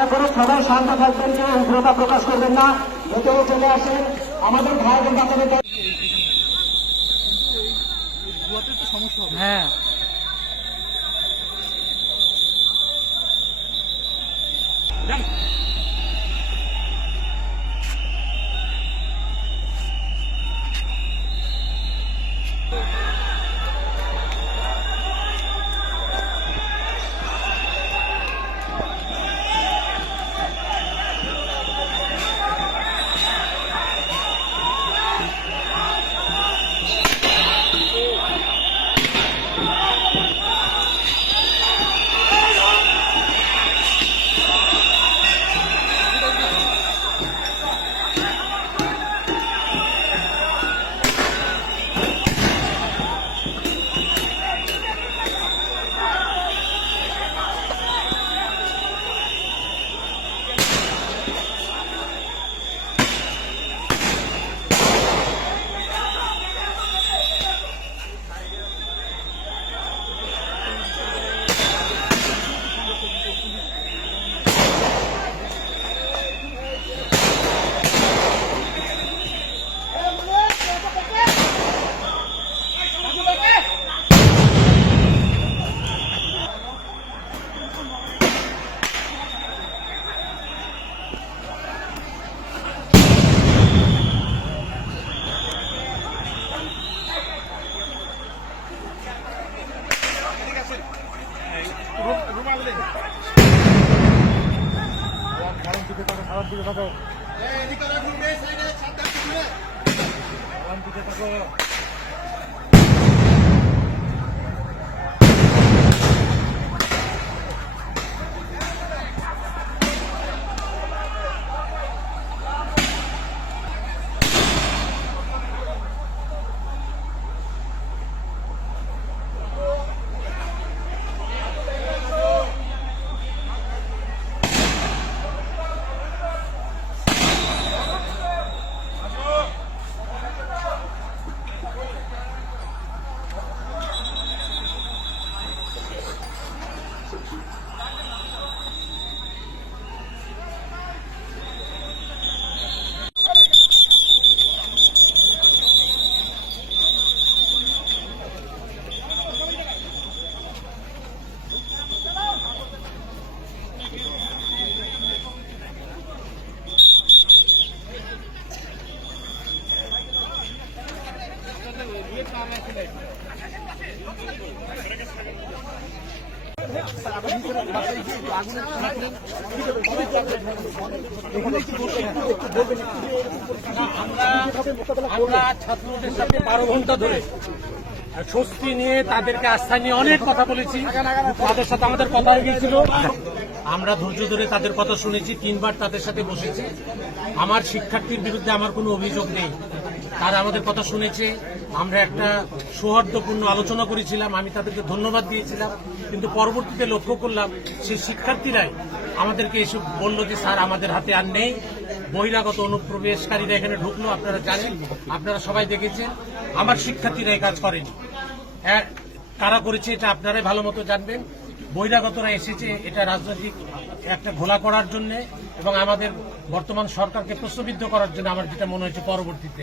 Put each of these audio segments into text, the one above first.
দয়া করে সবাই শান্ত থাকবেন, কেউ উগ্রতা প্রকাশ করবেন না। ভেতরে চলে আসেন। আমাদের ভাই বোন বাচ্চাদের হ্যাঁ। আমরা ছাত্রদের সাথে বারো ঘণ্টা ধরে স্বস্তি নিয়ে তাদেরকে আস্থা নিয়ে অনেক কথা বলেছি। তাদের সাথে আমাদের কথা হয়ে গিয়েছিল। আমরা ধৈর্য ধরে তাদের কথা শুনেছি, তিনবার তাদের সাথে বসেছি। আমার শিক্ষার্থীর বিরুদ্ধে আমার কোনো অভিযোগ নেই। তারা আমাদের কথা শুনেছে। আমরা একটা সৌহার্দ্যপূর্ণ আলোচনা করেছিলাম, আমি তাদেরকে ধন্যবাদ দিয়েছিলাম। কিন্তু পরবর্তীতে লক্ষ্য করলাম, সেই শিক্ষার্থীরাই আমাদেরকে এসে বলল যে, স্যার, আমাদের হাতে আর নেই। বহিরাগত অনুপ্রবেশকারীরা এখানে ঢুকলো, আপনারা জানেন, আপনারা সবাই দেখেছেন। আমার শিক্ষার্থীরা এই কাজ করেনি। কারা করেছে এটা আপনারাই ভালো মতো জানবেন। বহিরাগতরা এসেছে, এটা রাজনৈতিক একটা ঘোলা করার জন্য এবং আমাদের বর্তমান সরকারকে প্রশ্নবিদ্ধ করার জন্য আমার যেটা মনে হয়েছে পরবর্তীতে।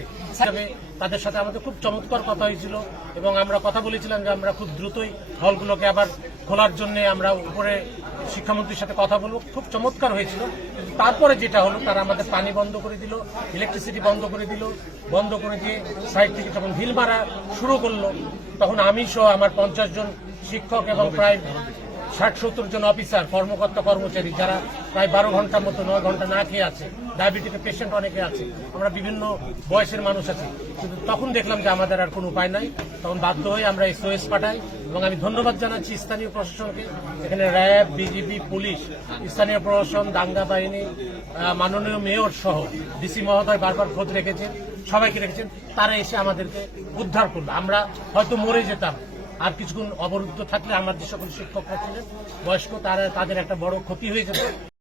তাদের সাথে আমাদের খুব চমৎকার কথা হয়েছিল এবং আমরা কথা বলেছিলাম যে আমরা খুব দ্রুতই হলগুলোকে আবার খোলার জন্য আমরা উপরে শিক্ষামন্ত্রীর সাথে কথা বলব। খুব চমৎকার হয়েছিল। তারপরে যেটা হলো, তারা আমাদের পানি বন্ধ করে দিল ইলেকট্রিসিটি বন্ধ করে দিল, বন্ধ করে দিয়ে সাইড থেকে যখন ঢিল মারা শুরু করল, তখন আমি সহ আমার পঞ্চাশ জন শিক্ষক এবং প্রায় ষাট সত্তর জন অফিসার, কর্মকর্তা, কর্মচারী যারা প্রায় বারো ঘণ্টার মতো, নয় ঘণ্টা না খেয়ে আছে। ডায়াবেটিকের পেশেন্ট অনেকে আছে। আমরা বিভিন্ন বয়সের মানুষ আছি। কিন্তু তখন দেখলাম যে আমাদের আর কোনো উপায় নাই। তখন বাধ্য হয়ে আমরা এসওএস পাঠাই এবং আমি ধন্যবাদ জানাচ্ছি স্থানীয় প্রশাসনকে। এখানে র্যাব বিজিবি পুলিশ, স্থানীয় প্রশাসন, দাঙ্গা বাহিনী মাননীয় মেয়র সহ ডিসি মহোদয় বারবার খোঁজ রেখেছেন, সবাইকে রেখেছেন। তারা এসে আমাদেরকে উদ্ধার করল। আমরা হয়তো মরে যেতাম। আর কিছুক্ষণ অবরুদ্ধ থাকলে আমার যে সকল শিক্ষকরা ছিলেন, বয়স্ক তারা তাদের একটা বড় ক্ষতি হয়ে যেত।